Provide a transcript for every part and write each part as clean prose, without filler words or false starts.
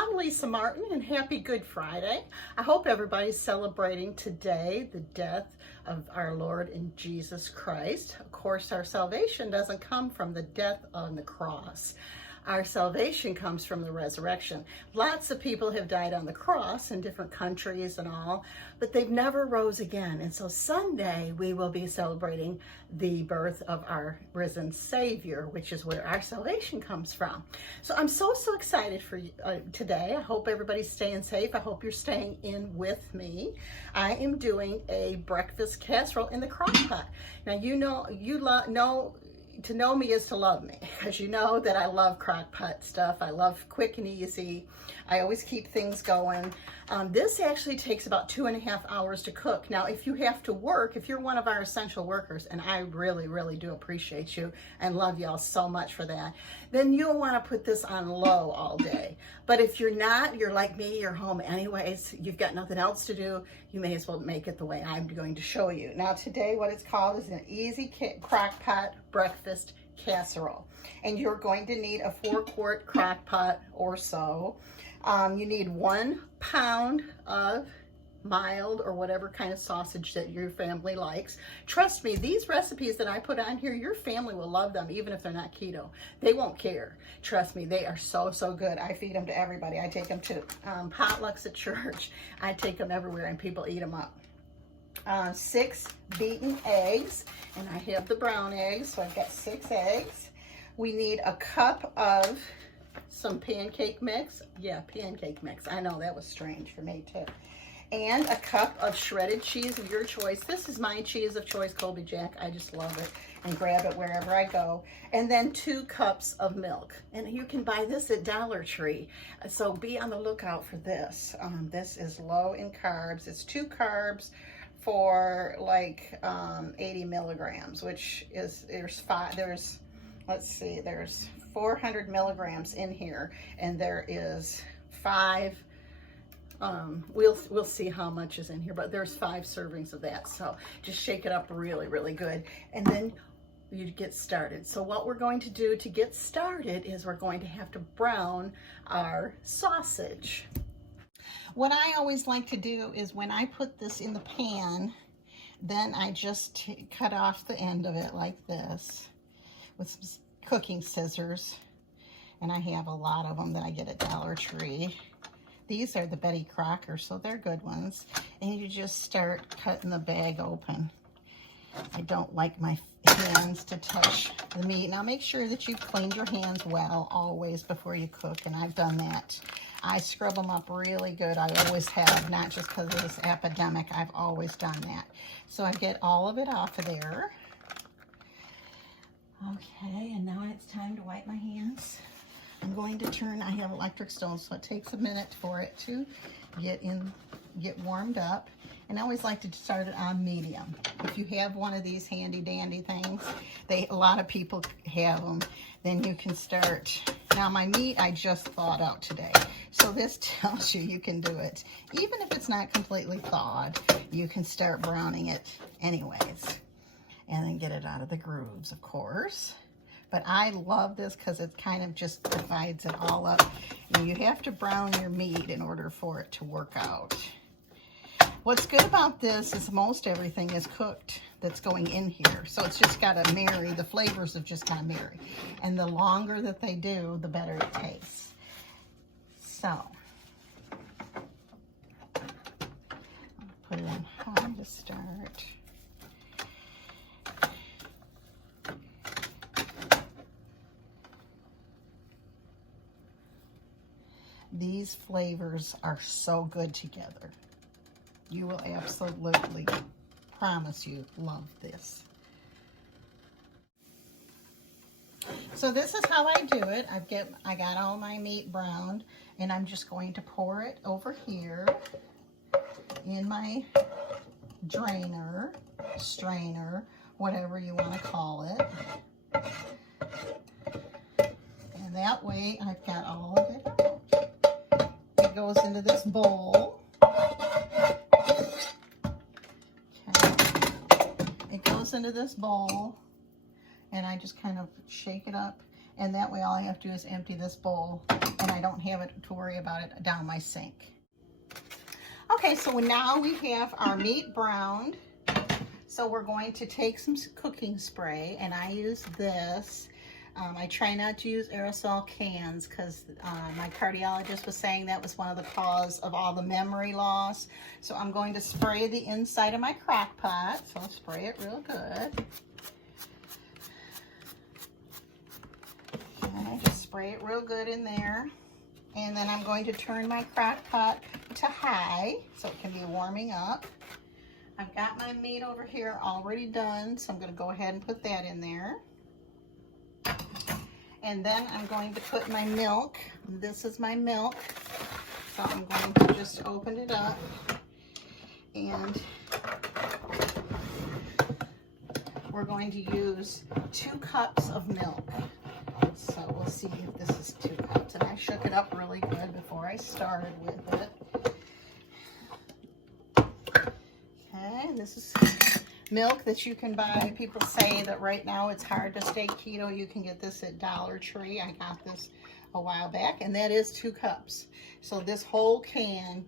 I'm Lisa Martin, and happy Good Friday. I hope everybody's celebrating today the death of our Lord and Jesus Christ. Of course, our salvation doesn't come from the death on the cross. Our salvation comes from the resurrection. Lots of people have died on the cross in different countries and all, but they've never rose again. And so Sunday we will be celebrating the birth of our risen Savior, which is where our salvation comes from. So I'm so excited for today. I hope everybody's staying safe. I hope you're staying in with me. I am doing a breakfast casserole in the Crockpot. Now to know me is to love me, because you know that I love Crockpot stuff. I love quick and easy. I always keep things going. This actually takes about 2.5 hours to cook. Now, if you have to work, if you're one of our essential workers, and I really do appreciate you and love y'all so much for that, then you'll want to put this on low all day. But if you're not, you're like me, you're home anyways, you've got nothing else to do, you may as well make it the way I'm going to show you. Now today what it's called is an easy Crockpot breakfast casserole. And you're going to need a 4-quart Crockpot or so. You need 1 pound of mild or whatever kind of sausage that your family likes. Trust me, these recipes that I put on here, your family will love them even if they're not keto. They won't care. Trust me, they are so good. I feed them to everybody. I take them to potlucks at church. I take them everywhere and people eat them up. 6 beaten eggs, and I have the brown eggs, so I've got 6 eggs. We need a cup of some pancake mix. Yeah, pancake mix. I know that was strange for me too. And a cup of shredded cheese of your choice. This is my cheese of choice, Colby Jack. I just love it and grab it wherever I go. And then 2 cups of milk. And you can buy this at Dollar Tree. So be on the lookout for this. This is low in carbs. It's 2 carbs for like 80 milligrams, which is, there's 400 milligrams in here, and there is 5, we'll see how much is in here, but there's 5 servings of that. So just shake it up really good, and then you get started. So what we're going to do to get started is we're going to have to brown our sausage. What I always like to do is when I put this in the pan, then I just cut off the end of it like this with some cooking scissors, and I have a lot of them that I get at Dollar Tree. These are the Betty Crocker, so they're good ones. And you just start cutting the bag open. I don't like my hands to touch the meat. Now make sure that you've cleaned your hands well always before you cook, and I've done that. I scrub them up really good. I always have, not just because of this epidemic. I've always done that. So I get all of it off of there. Okay, and now it's time to wipe my hands. I'm going to turn, I have electric stove, so it takes a minute for it to get warmed up. And I always like to start it on medium. If you have one of these handy dandy things, a lot of people have them, then you can start. Now my meat I just thawed out today, so this tells you can do it. Even if it's not completely thawed, you can start browning it anyways. And then get it out of the grooves, of course. But I love this because it kind of just divides it all up. And you have to brown your meat in order for it to work out. What's good about this is most everything is cooked that's going in here. So it's just got to marry. The flavors have just got to marry. And the longer that they do, the better it tastes. So, I'll put it on high to start. These flavors are so good together. You will absolutely, promise you, love this. So this is how I do it. I got all my meat browned, and I'm just going to pour it over here in my strainer, whatever you want to call it. And that way I've got all of it. It goes into this bowl. It goes into this bowl, and I just kind of shake it up, And that way all I have to do is empty this bowl and I don't have to worry about it down my sink. Okay, so now we have our meat browned. So we're going to take some cooking spray, and I use this. I try not to use aerosol cans because my cardiologist was saying that was one of the cause of all the memory loss. So I'm going to spray the inside of my crock pot. So I'll spray it real good. And I just spray it real good in there. And then I'm going to turn my crock pot to high so it can be warming up. I've got my meat over here already done, so I'm going to go ahead and put that in there. And then I'm going to put my milk. This is my milk. So I'm going to just open it up. And we're going to use 2 cups of milk. So we'll see if this is 2 cups. And I shook it up really good before I started with it. Okay, this is milk that you can buy. People say that right now it's hard to stay keto. You can get this at Dollar Tree. I got this a while back, and that is 2 cups. So this whole can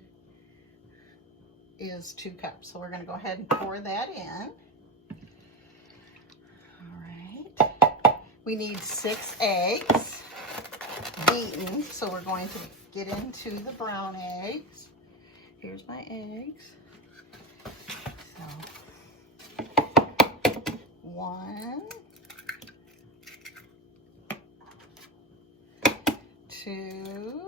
is 2 cups. So we're going to go ahead and pour that in. All right. We need 6 eggs beaten. So we're going to get into the brown eggs. Here's my eggs. So 1, 2,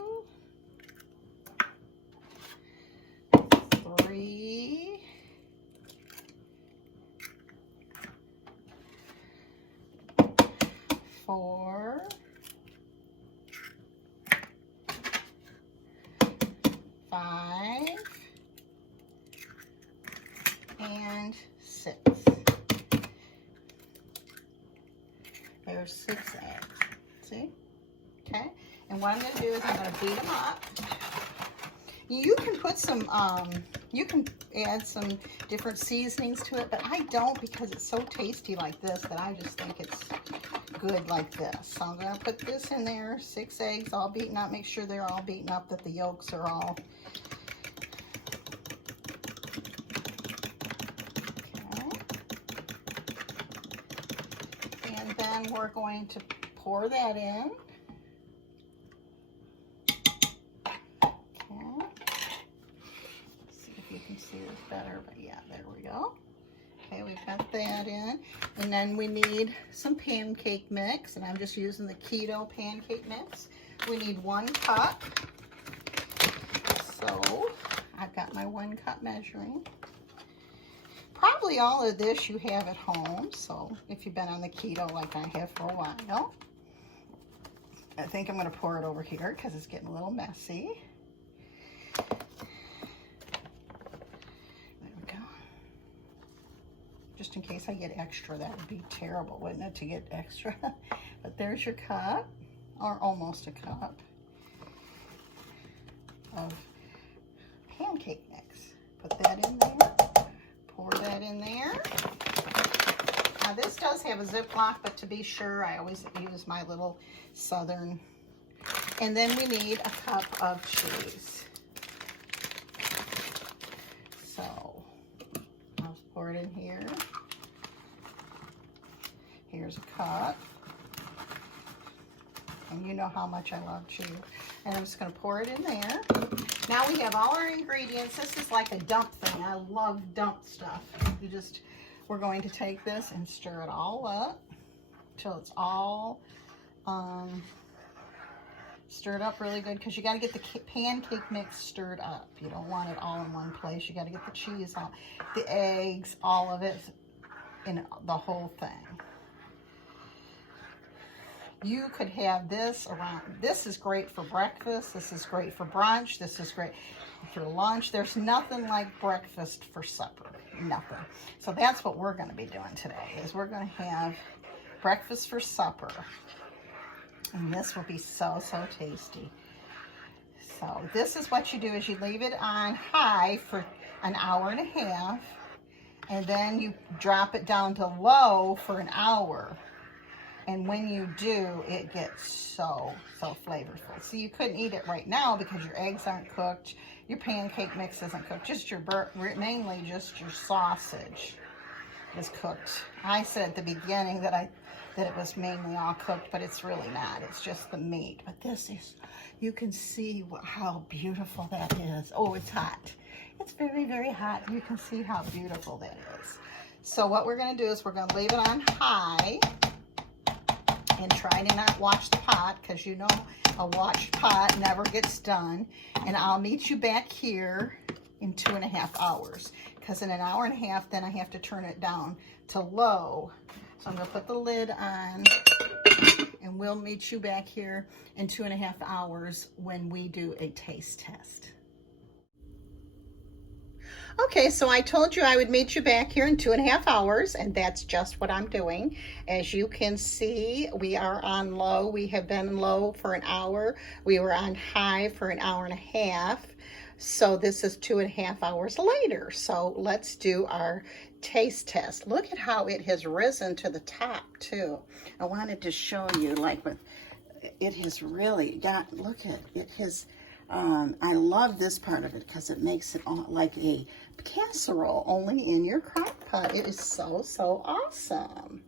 3, 4, 5, and 6. There's 6 eggs. See? Okay. And what I'm going to do is I'm going to beat them up. You can put some, you can add some different seasonings to it, but I don't because it's so tasty like this that I just think it's good like this. So I'm going to put this in there, 6 eggs all beaten up. Make sure they're all beaten up, that the yolks are all then we're going to pour that in. Okay. Let's see if you can see this better, but yeah, there we go. Okay, we've got that in. And then we need some pancake mix, and I'm just using the Keto pancake mix. We need 1 cup. So I've got my 1 cup measuring. Probably all of this you have at home, so if you've been on the keto like I have for a while. I think I'm going to pour it over here because it's getting a little messy. There we go. Just in case I get extra, that would be terrible, wouldn't it, to get extra? But there's your cup, or almost a cup, of pancake mix. Put that in there. Pour that in there. Now this does have a Ziploc, but to be sure, I always use my little Southern. And then we need a cup of cheese. So I'll pour it in here. Here's a cup. And you know how much I love cheese. And I'm just going to pour it in there. Now we have all our ingredients. This is like a dump thing. I love dump stuff. We're going to take this and stir it all up till it's all stirred up really good, because you got to get the pancake mix stirred up. You don't want it all in one place. You got to get the cheese out, the eggs, all of it, in the whole thing. You could have this around. This is great for breakfast. This is great for brunch. This is great for lunch. There's nothing like breakfast for supper. Nothing. So that's what we're going to be doing today, is we're going to have breakfast for supper. And this will be so, so tasty. So this is what you do, is you leave it on high for an hour and a half, and then you drop it down to low for an hour. And when you do, it gets so flavorful. So you couldn't eat it right now because your eggs aren't cooked, your pancake mix isn't cooked, just your mainly just your sausage is cooked. I said at the beginning that it was mainly all cooked, but it's really not. It's just the meat. But this is, you can see how beautiful that is. Oh, it's hot. It's very, very hot. You can see how beautiful that is. So what we're going to do is we're going to leave it on high and try to not watch the pot, because you know a watched pot never gets done. And I'll meet you back here in 2.5 hours, because in an hour and a half then I have to turn it down to low. So I'm going to put the lid on, and we'll meet you back here in 2.5 hours when we do a taste test. Okay, so I told you I would meet you back here in 2.5 hours, and that's just what I'm doing. As you can see, we are on low. We have been low for an hour. We were on high for an hour and a half. So this is 2.5 hours later. So let's do our taste test. Look at how it has risen to the top too. I wanted to show you, like, with it has really got, look at it has. I love this part of it because it makes it all like a casserole, only in your crock pot. It is so awesome.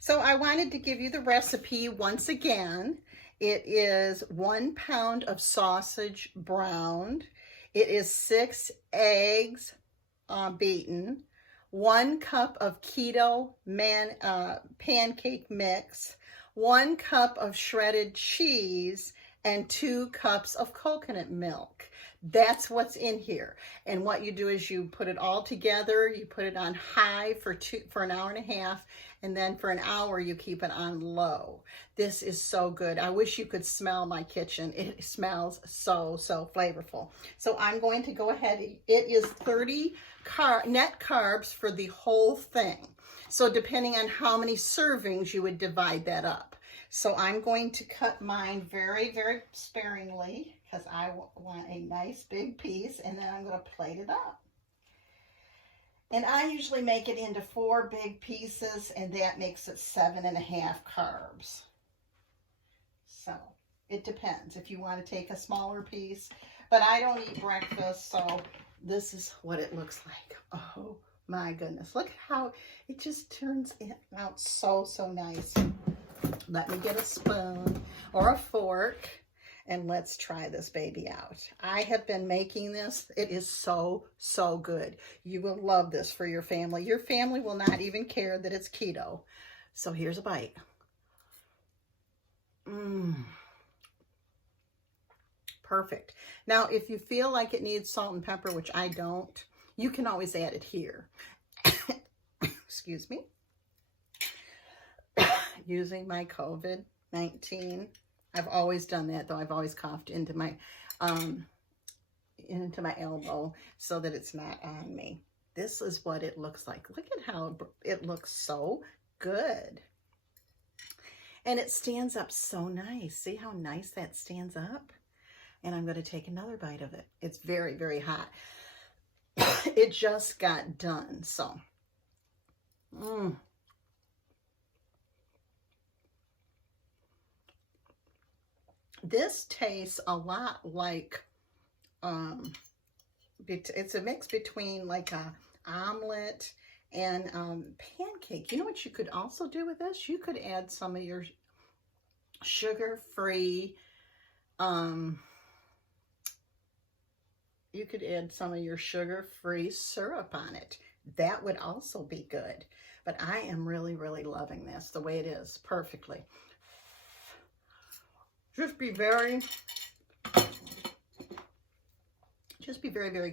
So I wanted to give you the recipe once again. It is 1 pound of sausage browned. It is 6 eggs beaten, 1 cup of keto pancake mix, 1 cup of shredded cheese, and 2 cups of coconut milk. That's what's in here. And what you do is you put it all together, you put it on high for an hour and a half, and then for an hour you keep it on low. This is so good. I wish you could smell my kitchen. It smells so flavorful. So I'm going to go ahead. It is 30 net carbs for the whole thing. So depending on how many servings, you would divide that up. So I'm going to cut mine very sparingly because I want a nice big piece, and then I'm going to plate it up. And I usually make it into 4 big pieces, and that makes it 7.5 carbs. So it depends if you want to take a smaller piece, but I don't eat breakfast, so this is what it looks like. Oh my goodness. Look how it just turns out so nice. Let me get a spoon or a fork, and let's try this baby out. I have been making this. It is so good. You will love this for your family. Your family will not even care that it's keto. So here's a bite. Perfect. Now, if you feel like it needs salt and pepper, which I don't, you can always add it here. Excuse me. Using my COVID-19. I've always done that, though. I've always coughed into my elbow so that it's not on me. This is what it looks like. Look at how it looks so good. And it stands up so nice. See how nice that stands up? And I'm going to take another bite of it. It's very hot. It just got done, so. This tastes a lot like, it's a mix between like a omelet and pancake. You know what you could also do with this? You could add some of your sugar-free, syrup on it. That would also be good. But I am really loving this the way it is, perfectly. Just be very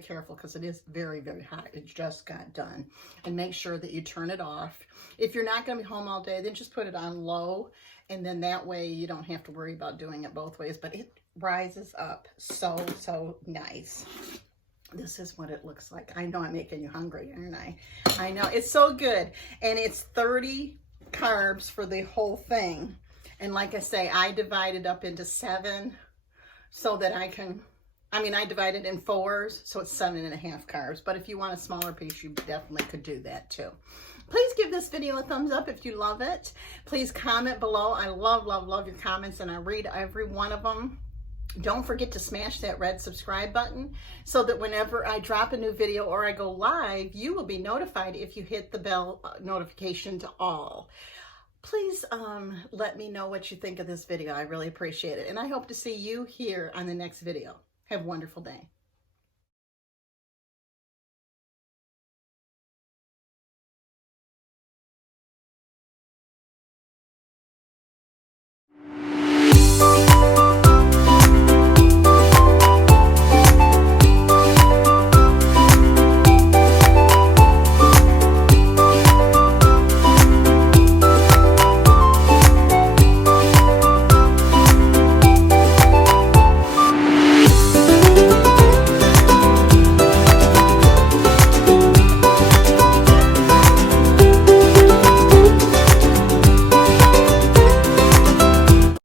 careful because it is very hot. It just got done. And make sure that you turn it off. If you're not going to be home all day, then just put it on low, and then that way you don't have to worry about doing it both ways. But it rises up so nice. This is what it looks like. I know I'm making you hungry, aren't I? I know. It's so good. And it's 30 carbs for the whole thing. And like I say, I divide it up into 7 so that I divide it in 4s, so it's 7.5 carbs. But if you want a smaller piece, you definitely could do that too. Please give this video a thumbs up if you love it. Please comment below. I love, love, love your comments, and I read every one of them. Don't forget to smash that red subscribe button so that whenever I drop a new video or I go live, you will be notified if you hit the bell notification to all. Please let me know what you think of this video. I really appreciate it. And I hope to see you here on the next video. Have a wonderful day.